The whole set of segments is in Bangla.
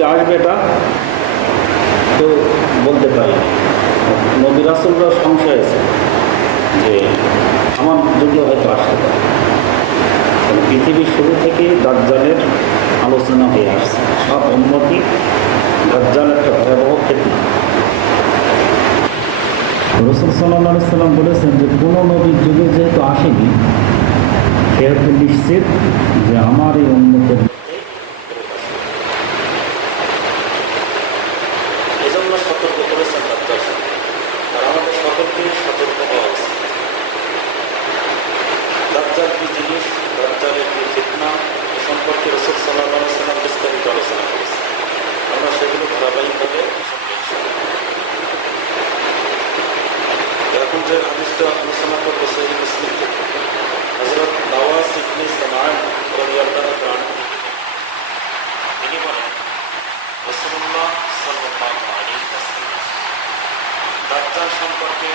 যে আসবে এটা তো বলতে পারি। নবী রাসূলরা সংশয় আছে যে আমার যুগে হয়তো আসতে পারে। পৃথিবীর শুরু থেকেই দাজ্জালের আলোচনা হয়ে আসছে। সব উম্মতি দাজ্জাল একটা ভয়াবহ ফিতনা। রাসূল সাল্লাল্লাহু আলাইহি সাল্লাম বলেছেন যে কোনো নবীর যুগে যেহেতু আসেনি, সেহেতু নিশ্চিত যে আমার এই উম্মতের এজন্য সতর্ক করেছেন দাজ্জাল। আর আমাদের সকলকে সতর্ক হওয়া উচিত। দাজ্জাল কি জিনিস, দাজ্জালের কি ফিতনা, এ সম্পর্কে রাসূল সাল্লাল্লাহু আলাইহি সাল্লাম বিস্তারিত আলোচনা করেছেন। আমরা সেগুলো ধারাবাহিকভাবে এখন যে হাদিসটা আলোচনা করবো সহিহ মুসলিম থেকে হযরত নওয়াস ইবনে সামাআন রাদিয়াল্লাহু আনহু তিনি বলেন, রাসূলুল্লাহ সাল্লাল্লাহু আলাইহি ওয়াসাল্লাম দাজ্জাল সম্পর্কে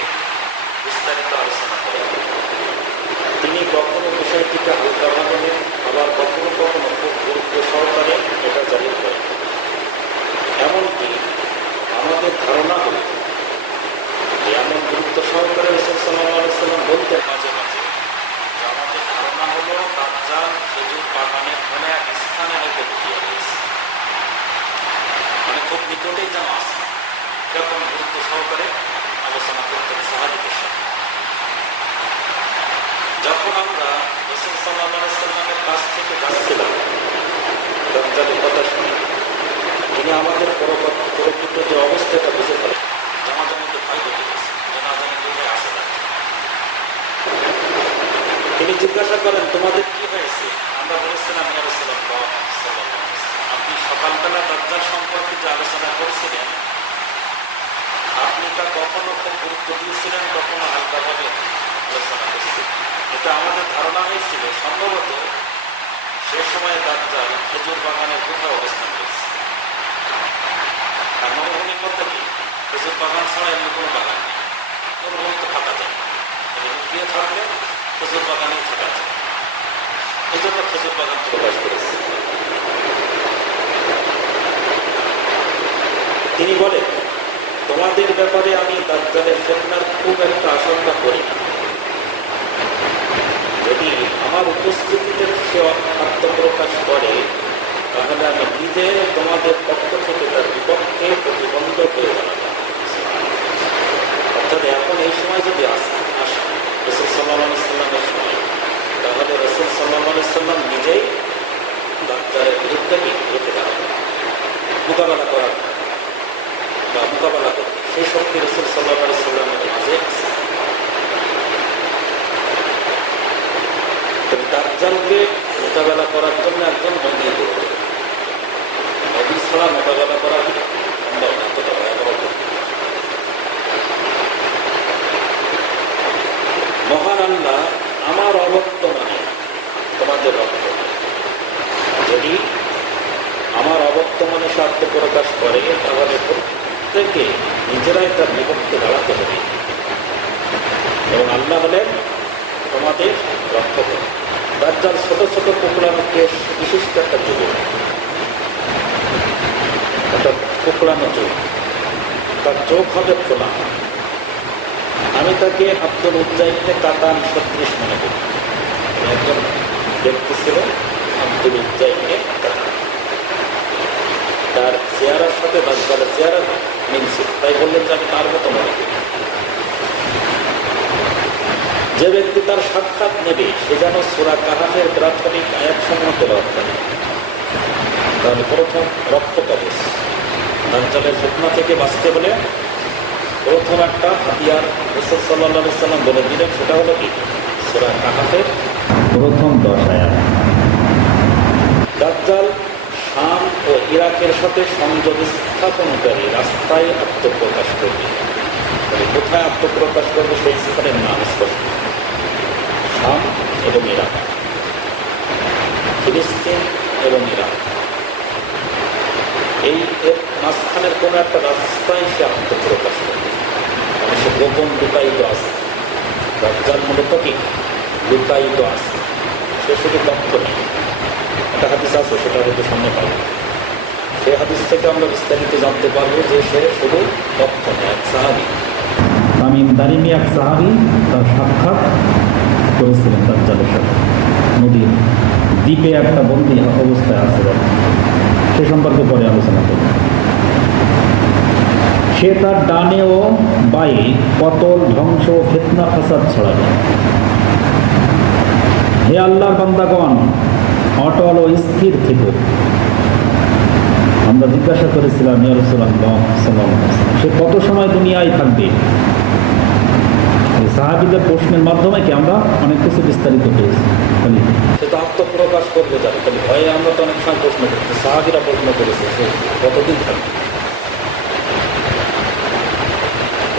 বিস্তারিত আলোচনা করেন। তিনি কখনো বিষয়টিকে হালকাভাবে নেন, আবার কখনো কখনো খুব গুরুত্ব সহকারে এটা জাহির করেন। এমনকি আমাদের ধারণা হল এমন গুরুত্ব সহকারে রাসূল সাল্লাল্লাহু আলাইহি ওয়াসাল্লাম বলতেন মাঝে মাঝে যে আমাদের ধারণা হলো দাজ্জাল খেজুর বাগানের কোনো এক স্থানে হয়তো লুকিয়ে রয়েছে, মানে খুব নিকটেই যেন আছে। এরকম গুরুত্ব সহকারে আলোচনা করতেন সাহাবীদের সাথে। যখন আমরা রাসূল সাল্লাল্লাহু আলাইহি ওয়াসাল্লামের কাছ থেকে যাচ্ছিলাম দাজ্জালের কথা শুনে, তিনি আমাদের পরবর্তী যে অবস্থাটা বুঝে ফেলেন যে আমাদের মধ্যে ভয় ঢুকে গেছে, যে না জানি কোথায় আসে না। তিনি জিজ্ঞাসা করেন, তোমাদের কি হয়েছে? আমরা বলেছিলাম, ইয়া রাসূলুল্লাহ সাল্লাল্লাহু আলাইহি ওয়াসাল্লাম, আপনি সকালবেলা দাজ্জাল সম্পর্কে যে আলোচনা করছিলেন, আপনি তা কখনো খুব গুরুত্ব দিয়েছিলেন, কখনো হালকাভাবে আলোচনা করছিলেন। এটা আমাদের ধারণা হয়েছিল সম্ভবত সে সময় দাজ্জাল খেজুর বাগানের কোথাও অবস্থান করছে। আর মরুভূমির মধ্যে কি খেজুর বাগান ছাড়া এমনি কোনো বাগান নেই, মরুভূমি তো ফাঁকা যায়, লুকিয়ে থাকলে খেজুর বাগানেই থাকা যায়। এই জন্য খেজুর বাগান প্রকাশ করেছে। তিনি বলেন, তোমাদের ব্যাপারে আমি দাজ্জালের ফিতনার খুব একটা আশঙ্কা করি না। যদি আমার উপস্থিতিতে সে আত্মপ্রকাশ করে, তাহলে আমি নিজে তোমাদের পক্ষ থেকে তার বিপক্ষে প্রতিবন্ধক হয়ে দাঁড়াবো। অর্থাৎ এখন এই সময় যদি আসে রাসূল সাল্লাল্লাহু আলাইহি সাল্লামের সময়, তাহলে রাসূল সাল্লাল্লাহু আলাইহি সাল্লাম নিজেই দাজ্জালের বিরুদ্ধে রুখে দাঁড়াবেন, মোকাবেলা করার বা মোকাবেলা করবে। সেই শক্তি রাসূল সাল্লাল্লাহু আলাইহি সাল্লামের মাঝে আছে। দাজ্জালকে মোকাবেলা করার জন্য একজন নবী দরকার। নবী ছাড়া মোকাবেলা করা সম্ভব না, এতটা ভয়াবহ। মহান আল্লাহ আমার অবর্তমানে তোমাদের রক্ত, যদি আমার অবর্তমানে সে আত্মপ্রকাশ করে, তাহলে প্রত্যেকে নিজেরাই তার বিপক্ষে দাঁড়াতে হবে। এবং আল্লাহ হলেন তোমাদের রক্ষক। দাজ্জাল ছোট ছোট কোকড়ানো কেশ বিশিষ্ট একটা যুবক, অর্থাৎ কোকড়ানো চোখ, তার চোখ হবে খোলা। আমি তাকে আব্দুল উজ্জা ইবনে কাতান সদৃশ মনে করি। একজন ব্যক্তি ছিল আব্দুল উজ্জা ইবনে কাতান, তার চেহারার সাথে দাজ্জালের চেহারা মিলছিল, তাই বললেন যে আমি তার মতো মনে করি। যে ব্যক্তি তার সাক্ষাৎ নেবে সে যেন সূরা কাহাফের প্রাথমিক আয়াতসমূহ তেলাওয়াত করে। তাহলে প্রথম রক্ষা কবচ, দাজ্জালের ফিতনা থেকে বাঁচতে হলে প্রথম একটা হাতিয়ার রাসূল সাল্লাল্লাহু আলাইহি সাল্লাম বলে দিলেন, সেটা হলো কি সূরা কাহাফের প্রথম 10 আয়াত। দাজ্জাল শাম ও ইরাকের সাথে সংযোগ স্থাপনকারী রাস্তায় আত্মপ্রকাশ করবে। কোথায় আত্মপ্রকাশ করবে সেই স্থানের নাম স্পষ্ট, শাম এবং ইরাক, ফিলিস্তিন এবং ইরাক, এই এর মাঝখানের কোনো একটা রাস্তায় সে আত্মপ্রকাশ করবে। মানে সে গোপন লুকায়িত আছে। দাজ্জাল মূলত কি লুকায়িত আছে, সে শুধু তথ্য নেই। একটা হাদিস আছে, সেটা হয়তো সামনে পাবে। সেই হাদিস থেকে আমরা বিস্তারিত জানতে পারবো যে সে শুধু ভক্ত নয়, এক সাহাবী। তামিম দারিমি এক সাহাবী, তার সাক্ষাৎ করেছিলেন দাজ্জালের সাথে, নদীর দ্বীপে একটা বন্দী অবস্থায় আছে, সে সম্পর্কে পরে আলোচনা করব। সে তার ডানে ও বায়ে পতল, ধ্বংস, ফিতনা, ফাসাদ ছড়াবে। হে আল্লাহর বান্দাগণ, অটল ও স্থির থেকো। আমরা জিজ্ঞাসা করেছিলাম, ইয়া রাসূলুল্লাহ সাল্লাল্লাহু আলাইহি ওয়াসাল্লাম, সে কত সময় দুনিয়ায় থাকবে? সাহাবীদের প্রশ্নের মাধ্যমে কি আমরা অনেক কিছু বিস্তারিত পেয়েছি। খালি সে তো আত্মপ্রকাশ করবে যাবে, খালি ভয়ে আমরা তো অনেক সময় প্রশ্ন করছি, সাহাবীরা প্রশ্ন করেছে সে কতদিন থাকবে।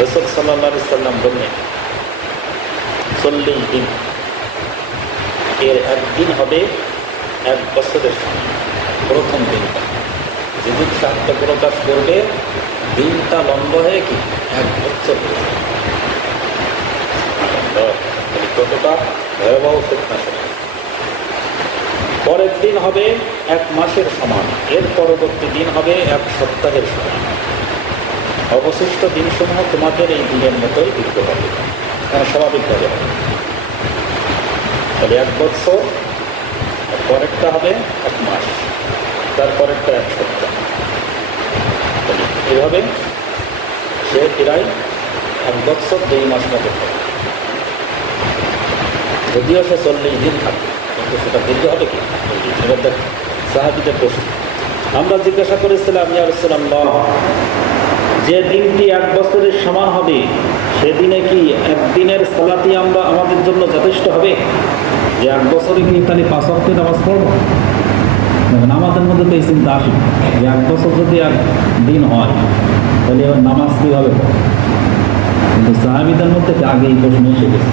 রাসূল সাল্লাল্লাহু আলাইহি ওয়াসাল্লাম বললেন 40 দিন। এর একদিন হবে 1 বছরের সময়। প্রথম দিনটা যেদিন সে আত্মপ্রকাশ করবে, দিনটা লম্বা হয়ে কি 1 বছর। কতটা ভয়াবহ ফিতনা। পরের দিন হবে 1 মাসের সমান, এর পরবর্তী দিন হবে 1 সপ্তাহের সমান। অবশিষ্ট দিনসমূহ তোমাদের এই দিনের মতোই দীর্ঘ হবে, স্বাভাবিকভাবে হবে। তাহলে 1 বছর, পরেরটা হবে 1 মাস, তারপরেরটা 1 সপ্তাহ। এভাবে সে প্রায় 1 বছর 2 মাস মতো হবে। যদিও সে 40 দিন থাকবে, কিন্তু সেটা দীর্ঘ হবে কি? এবার দেখ সাহাবীদের প্রশ্ন। আমরা জিজ্ঞাসা করেছিলাম, ইয়া রাসূলুল্লাহ, যে দিনটি 1 বছরের সমান হবে, সেদিনে কি একদিনের সালাতই আমাদের জন্য যথেষ্ট হবে? যে 1 বছরে কি তাহলে 5 ওয়াক্ত নামাজ পড়বো? দেখেন আমাদের মধ্যে তো এই চিন্তা আসে যে 1 বছর যদি 1 দিন হয়, তাহলে এবার নামাজ কীভাবে পড়ে? কিন্তু সাহাবীদের মধ্যে আগে এই প্রশ্ন এসে গেছে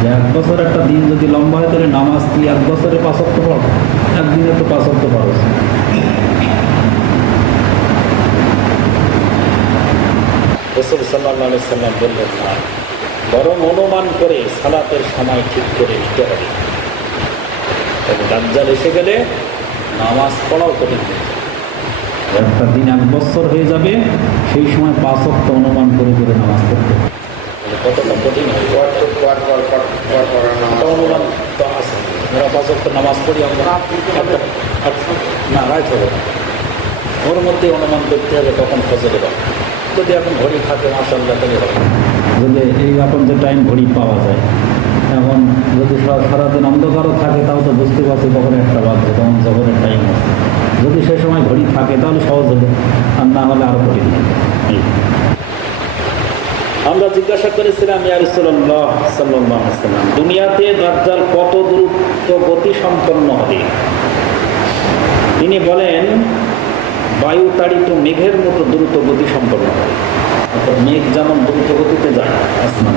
যে 1 বছর একটা দিন যদি লম্বা হয়, তাহলে নামাজ কি 1 বছরে 5 ওয়াক্ত পড়ো? একদিনে তো 5 ওয়াক্ত পড়ো। রাসূল সাল্লাল্লাহু আলাইহি ওয়াসাল্লাম বললেন, না, বরং অনুমান করে সালাতের সময় ঠিক করে নিতে হবে। দাজ্জাল এসে গেলে নামাজ পড়াও কঠিন হয়ে যাবে। একটা দিন 1 বছর হয়ে যাবে, সেই সময় 5 ওয়াক্ত অনুমান করে করে নামাজ পড়তে হবে। কতটা কঠিন হয় অনুমান তো আছে। আমরা 5 ওয়াক্ত নামাজ পড়ি, আমরা না রাইট হবে না, ওর মধ্যে অনুমান করতে হবে তখন ফজরে বা। যদি এখন ঘড়ি থাকে মাশাআল্লাহ তাহলে হবে। যদি এই এখন যে টাইম ঘড়ি পাওয়া যায়, এখন যদি সারাদিন অন্ধকারও থাকে, তাও তো বুঝতে পারছি কখন 1টা বাজছে, তখন জোহরের টাইম আছে। যদি সে সময় ঘড়ি থাকে তাহলে সহজ হবে, আর না হলে আরও কঠিন হবে। আমরা জিজ্ঞাসা করেছিলাম, ইয়া রাসূলুল্লাহ সাল্লাল্লাহু আলাইহি ওয়াসাল্লাম, দুনিয়াতে দাজ্জাল কত দ্রুত গতি সম্পন্ন হবে? তিনি বলেন, বায়ু তাড়িত মেঘের মতো দ্রুত গতি সম্পন্ন হবে। অর্থাৎ মেঘ যেমন দ্রুত গতিতে যায় আসমান,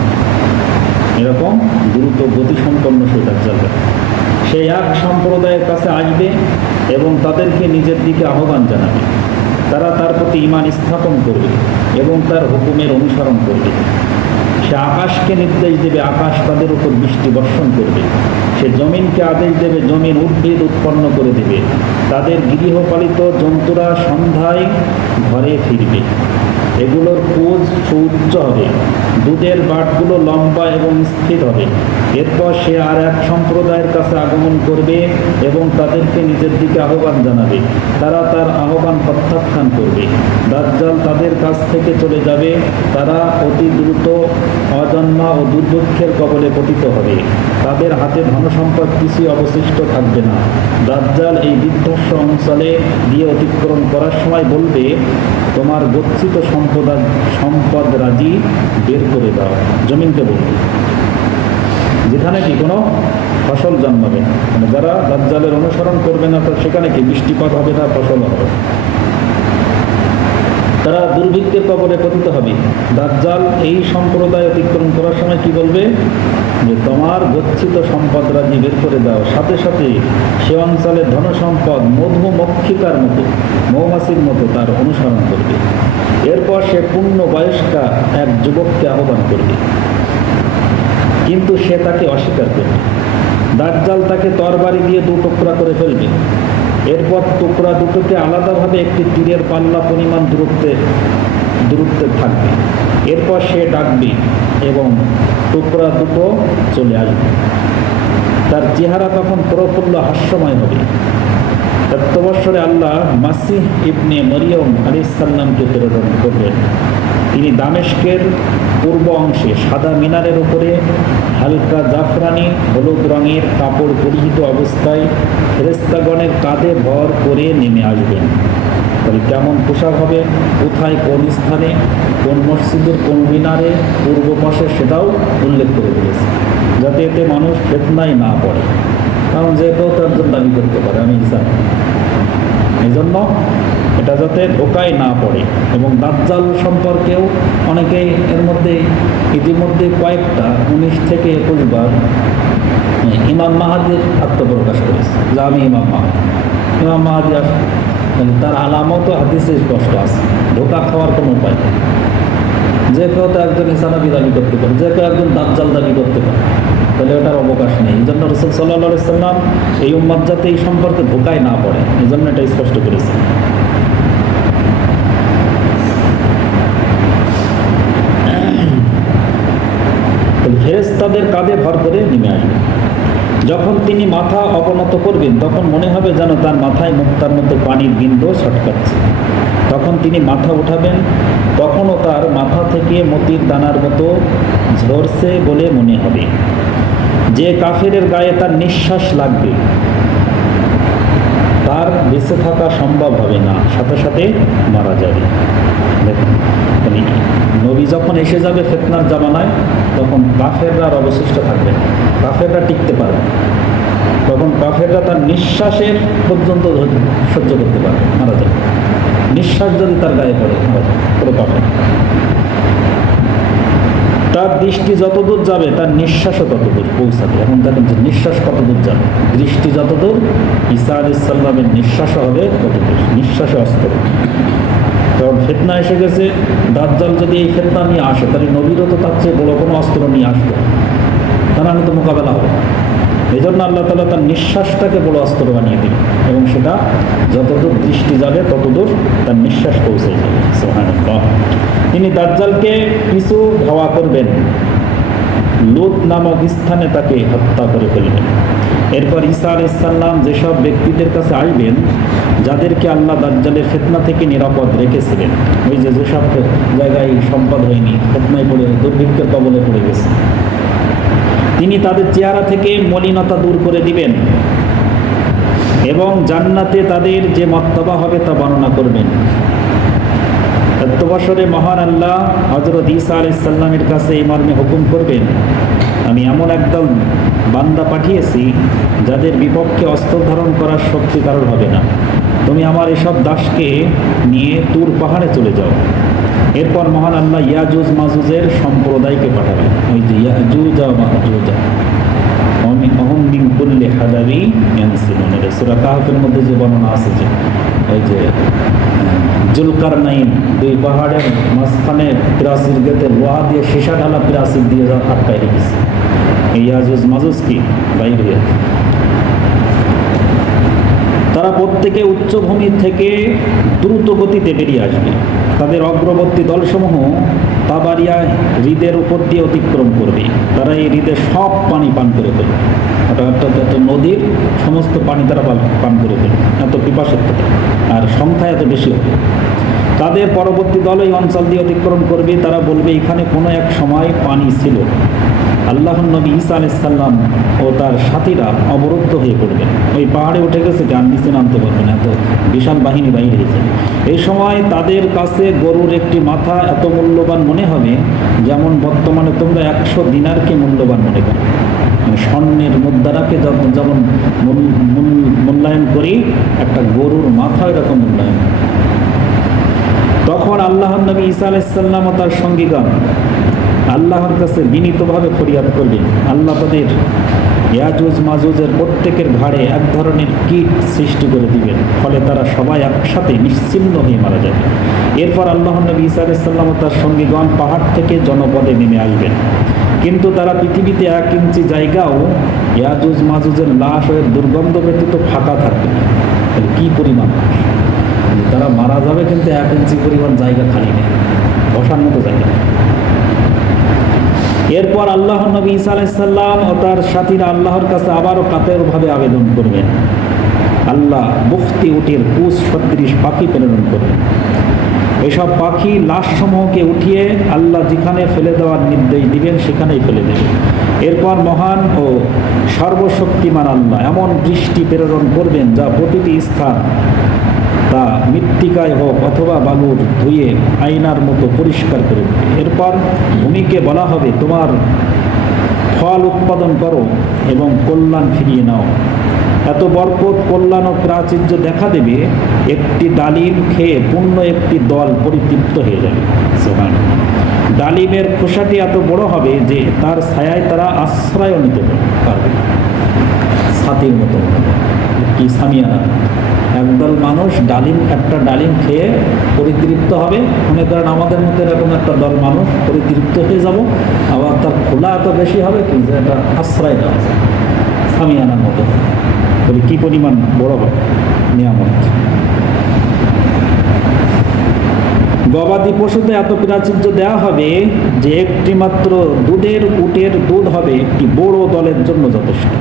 এরকম দ্রুত গতি সম্পন্ন সে দাজ্জাল। সে এক সম্প্রদায়ের কাছে আসবে এবং তাদেরকে নিজের দিকে আহ্বান জানাবে। তারা তার প্রতি ঈমান স্থাপন করবে এবং তার হুকুমের অনুসরণ করবে। সে আকাশকে নির্দেশ দেবে, আকাশ তাদের উপর বৃষ্টি বর্ষণ করবে। সে জমিনকে আদেশ দেবে, জমিন উদ্ভিদ উৎপন্ন করে দেবে। তাদের গৃহপালিত জন্তুরা সন্ধ্যায় ঘরে ফিরবে। এগুলোর কোজ সুউচ্চ হবে, দুধের বাটগুলো লম্বা এবং স্থির হবে। এরপর সে আর এক সম্প্রদায়ের কাছে আগমন করবে এবং তাদেরকে নিজের দিকে আহ্বান জানাবে। তারা তার আহ্বান প্রত্যাখ্যান করবে। দাজ্জাল তাদের কাছ থেকে চলে যাবে। তারা অতি দ্রুত অজন্মা ও দুর্ভিক্ষের কবলে পতিত হবে। তাদের হাতে ধনসম্পদ কিছুই অবশিষ্ট থাকবে না। দাজ্জাল এই বিধ্বস্ত অঞ্চলে দিয়ে অতিক্রম করার সময় বলবে, তোমার গচ্ছিত সম্পদ রাজি বের করে দাও। জমিনকে বলবে, যেখানে কি কোনো ফসল জন্মাবে না, মানে যারা দাজ্জালের অনুসরণ করবে না, তার সেখানে কি বৃষ্টিপাত হবে না, ফসল হবে। তারা দুর্ভিক্ষের কবলে পতিত হবে। দাজ্জাল এই সম্প্রদায় অতিক্রম করার সময় কি বলবে, যে তোমার গচ্ছিত সম্পদ রাজি বের করে দাও। সাথে সাথে সে অঞ্চলের ধনসম্পদ মধুমক্ষিকার মতো, মৌমাছির মতো তার অনুসরণ করবে। এরপর সে পূর্ণ বয়স্কা এক যুবককে আহ্বান করবে, কিন্তু সে তাকে অস্বীকার করবে। দাজ্জাল তাকে তরবারি দিয়ে 2 টুকরা করে ফেলবে এরপর টুকরা দুটোকে আলাদাভাবে একটি তীরের পাল্লা পরিমাণ দূরত্বে থাকবে। এরপর সে ডাকবে এবং টুকরা দুটো চলে আসবে। তার চেহারা তখন প্রফুল্ল হাস্যময় হবে। 7 বৎসরে আল্লাহ মাসিহ ইবনে মরিয়ম আলাইহিস সালামকে প্রেরণ করবেন। তিনি দামেস্কের পূর্ব অংশে সাদা মিনারের উপরে হালকা জাফরানি হলুদ রঙের কাপড় পরিহিত অবস্থায় ফেরেশতাগণের কাঁধে ভর করে নেমে আসবেন। তাহলে কেমন পোশাক হবে, কোথায়, কোন স্থানে, কোন মসজিদের কোন মিনারে, পূর্ব পাশে, সেটাও উল্লেখ করে দিয়েছে, যাতে এতে মানুষ ফিতনায় না পড়ে। কারণ যে কেউ তো একজন দাবি করতে পারে আমি ঈসা, এই জন্য এটা যাতে ধোকায় না পড়ে। এবং দাজ্জাল সম্পর্কেও অনেকেই এর মধ্যে ইতিমধ্যে কয়েকটা 19 থেকে 21 বার ইমাম মাহাদির আত্মপ্রকাশ করেছে যে আমি ইমাম মাহাদি আসবে। তার আলামত হাদিসে স্পষ্ট আছে, ধোকা খাওয়ার কোনো উপায় নেই। যে কেউ তো একজন ঈসা নবী দাবি করতে পারে, যে কেউ একজন দাজ্জাল দাবি করতে পারে, তাহলে ওটার অবকাশ নেই। এই জন্য রাসূল সাল্লাল্লাহু আলাইহি সাল্লাম এই উম্মত যাতে এই সম্পর্কে ধোকায় না পড়ে, এই জন্য এটা স্পষ্ট করেছে। ফেরেশতাদের কাঁধে ভর করে নেমে আসবে। যখন তিনি মাথা অবনত করবেন তখন মনে হবে যেন তার মাথায় মুক্তার মধ্যে পানির বিন্দু ছটকাচ্ছে। তখন তিনি মাথা উঠাবেন, তখনও তার মাথা থেকে মতির দানার মতো ঝরছে বলে মনে হবে। যে কাফেরের গায়ে তার নিঃশ্বাস লাগবে তার বেঁচে থাকা সম্ভব হবে না, সাথে সাথে মারা যাবে। দেখুন, নবী যখন এসে যাবে ফিতনার জামানায়, তখন কাফেররা আর অবশিষ্ট থাকবে না, কাফেররা টিকতে পারবে। তখন কাফেররা তার নিঃশ্বাসের পর্যন্ত সহ্য করতে পারবে, মারা যাবে। নিঃশ্বাস যদি তার গায়ে পড়ে মারা যাবে পুরো কাফের। তার দৃষ্টি যতদূর যাবে তার নিঃশ্বাসও ততদূর পৌঁছাবে। এখন দেখেন যে নিঃশ্বাস কতদূর যাবে, দৃষ্টি যতদূর, ঈসা আলাইহিস সালামের নিঃশ্বাসও হবে ততদূর, নিঃশ্বাসে অস্তর। কারণ ফিতনা এসে গেছে, দাজ্জাল যদি এই ফিতনা নিয়ে আসে তাহলে নবীরও তো তার চেয়ে বড় কোনো অস্ত্র নিয়ে আসবে, তাহলে আমি তো মোকাবেলা হবে। এই জন্য আল্লাহ তাআলা তার নিঃশ্বাসটাকে বড় অস্ত্র বানিয়ে দিবেন এবং সেটা যতদূর দৃষ্টি যাবে ততদূর তার নিঃশ্বাস পৌঁছে যাবে। সুবহানাল্লাহ। তিনি দাজ্জালকে পিছু ধাওয়া করবেন, লুত নামক স্থানে তাকে হত্যা করে ফেলবেন। এরপর ঈসা আলাইহিস সালাম যেসব ব্যক্তিদের কাছে আসবেন যাদেরকে আল্লাহ দাজ্জালের ফিতনা থেকে নিরাপদ রেখেছিলেন, ওই যে যেসব জায়গায় সম্পদ হয়নি, ফিতনায় পড়ে দুর্ভিক্ষের কবলে পড়ে গেছে, তিনি তাদের চেহারা থেকে মলিনতা দূর করে দিবেন এবং জান্নাতে তাদের যে মর্তবা হবে তা বর্ণনা করবেন। 7 বছরে মহান আল্লাহ হযরত ঈসা আলাইহিস সালামের কাছে এই মর্মে হুকুম করবেন, আমি এমন একদল বান্দা পাঠিয়েছি যাদের বিপক্ষে অস্ত্র ধারণ করার শক্তি কারোর হবে না। তুমি আমার এসব দাসকে নিয়ে তুর পাহাড়ে চলে যাও। এরপর মহান আল্লাহ ইয়াজুজ মাজুজের সম্প্রদায়কে পাঠাবেন। ওই যে ইয়াজুজ মাজুজ অহম মিন কুল্লি হাদাবি ইয়ানসিলুন, সূরা কাহফের মধ্যে যে বর্ণনা আছে যে ওই যে জুলকারনাইন 2 পাহাড়ের মাঝখানে প্রাচীর গেতে লোহা দিয়ে সীসা ঢালা প্রাচীর দিয়ে আটকায় রেখেছে, এই ইয়াজুজ মাজুজ কি বাইর হয়ে। তারা প্রত্যেকে উচ্চভূমি থেকে দ্রুত গতিতে বেরিয়ে আসবে। তাদের অগ্রবর্তী দলসমূহ তাবারিয়া হ্রদের উপর দিয়ে অতিক্রম করবে। তারা এই হ্রদের সব পানি পান করে ফেলবে, অর্থাৎ নদীর সমস্ত পানি তারা পান করে ফেলবে, এত পিপাসিত আর সংখ্যা এত বেশি হবে। তাদের পরবর্তী দল এই অঞ্চল দিয়ে অতিক্রম করবে। তারা বলবে এখানে কোনো এক সময় পানি ছিল। আল্লাহর নবী ঈসা আলাইহিস সালাম ও তার সাথীরা অবরুদ্ধ হয়ে পড়বেন, ওই পাহাড়ে উঠে গেছে, গান নিচে নামতে পারবে না, এত বিশাল বাহিনী বাইরে হয়েছে। এই সময় তাদের কাছে গরুর একটি মাথা এত মূল্যবান মনে হবে যেমন বর্তমানে তোমরা 100 দিনারকে মূল্যবান মনে করো। স্বর্ণের মুদ্রাকে যেমন মূল্যায়ন করি, একটা গরুর মাথা এরকম মূল্যায়ন। তখন আল্লাহর নবী ঈসা আলাইহিস সালাম ও তার সঙ্গীগণ আল্লাহর কাছে বিনীতভাবে ফরিয়াদ করবেন। আল্লাহ তাদের ইয়াজুজ মাজুজের প্রত্যেকের ঘাড়ে এক ধরনের কীট সৃষ্টি করে দিবেন, ফলে তারা সবাই একসাথে নিশ্চিহ্ন হয়ে মারা যাবে। এরপর আল্লাহর নবী ঈসা আলাইহিস সালাম ও তার সঙ্গীগণ পাহাড় থেকে জনপদে নেমে আসবেন, কিন্তু তারা পৃথিবীতে 1 ইঞ্চি জায়গাও ইয়াজুজ মাজুজের লাশ ও দুর্গন্ধ ব্যতীত ফাঁকা থাকবে না। তাহলে কি পরিমাণ লাশ? তারা মারা যাবে কিন্তু 1 ইঞ্চি পরিমাণ জায়গা খালি নেই, বসার মতো জায়গা নেই। এরপর আল্লাহ নবী ঈসা আলাইহিস সালাম ও তার সাথীরা আল্লাহর কাছে আবারও কাতরভাবে আবেদন করবেন, আল্লাহ বুখতি উটের কুস সদৃশ পাখি প্রেরণ করবেন। এসব পাখি লাশসমূহকে উঠিয়ে আল্লাহ যেখানে ফেলে দেওয়ার নির্দেশ দিবেন সেখানেই ফেলে দেবেন। এরপর মহান ও সর্বশক্তিমান আল্লাহ এমন বৃষ্টি প্রেরণ করবেন যা প্রতিটি স্থান, তা মৃত্তিকায় হোক অথবা বালুর ধুয়ে আয়নার মতো পরিষ্কার করে দেবে। এরপর ভূমিকে বলা হবে, তোমার ফল উৎপাদন করো এবং কল্যাণ ফিরিয়ে নাও। এত বরকত, কল্যাণ ও প্রাচুর্য দেখা দেবে, একটি ডালিম খেয়ে পূর্ণ একটি দল পরিতৃপ্ত হয়ে যাবে। সুবহানাল্লাহ। ডালিমের খোসাটি এত বড় হবে যে তার ছায়ায় তারা আশ্রয়ও নিতে পারবে, ছাতির মতো কি সামিয়ানা। একদল মানুষ একটা ডালিম খেয়ে পরিতৃপ্ত হবে, মনে করেন আমাদের মধ্যে এরকম একটা দল মানুষ পরিতৃপ্ত হয়ে যাব, আবার তার খোলা এত বেশি হবে কি যে এটা আশ্রয় দেওয়া যায়, সামিয়ানার মতো। বলি কি পরিমাণ বড় হবে নিয়ামত। গবাদি পশুতে এত প্রাচুর্য দেওয়া হবে যে একটি মাত্র দুধের উটের দুধ হবে একটি বড় দলের জন্য যথেষ্ট।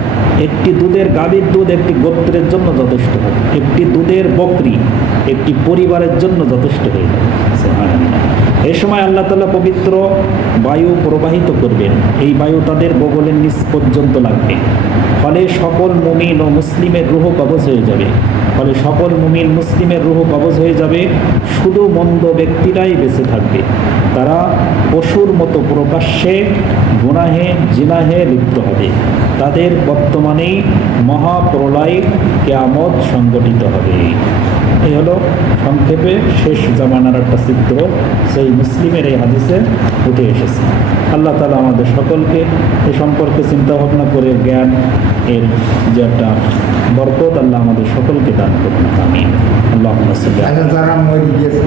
একটি দুধের গাভীর দুধ একটি গোত্রের জন্য যথেষ্ট হবে। একটি দুধের বকরি একটি পরিবারের জন্য যথেষ্ট হয়ে যাবে। সুবহানাল্লাহ। এই সময় আল্লাহ তাআলা পবিত্র বায়ু প্রবাহিত করবেন, এই বায়ু তাদের বগলের নিচ পর্যন্ত লাগবে। ফলে সকল মুমিন ও মুসলিমের রূহ কবজ হয়ে যাবে। কবজ হয়ে যাবে, শুধু মন্দ ব্যক্তিরাই বেঁচে থাকবে। তারা পশুর মতো প্রকাশ্যে গুনাহে জিনাহে লিপ্ত হবে। তাদের বর্তমানেই মহাপ্রলয় কিয়ামত সংগঠিত হবে। এই হলো সংক্ষেপে শেষ জামানার একটা চিত্র, সেই মুসলিমের এই হাদিসে উঠে এসেছে। আল্লাহ তাআলা আমাদের সকলকে এ সম্পর্কে চিন্তা ভাবনা করে জ্ঞান এর যে একটা বরকত আল্লাহ আমাদের সকলকে দান করুন। আমিন। আল্লাহুম্মা সাল্লি আলা যারা মরে গিয়েছে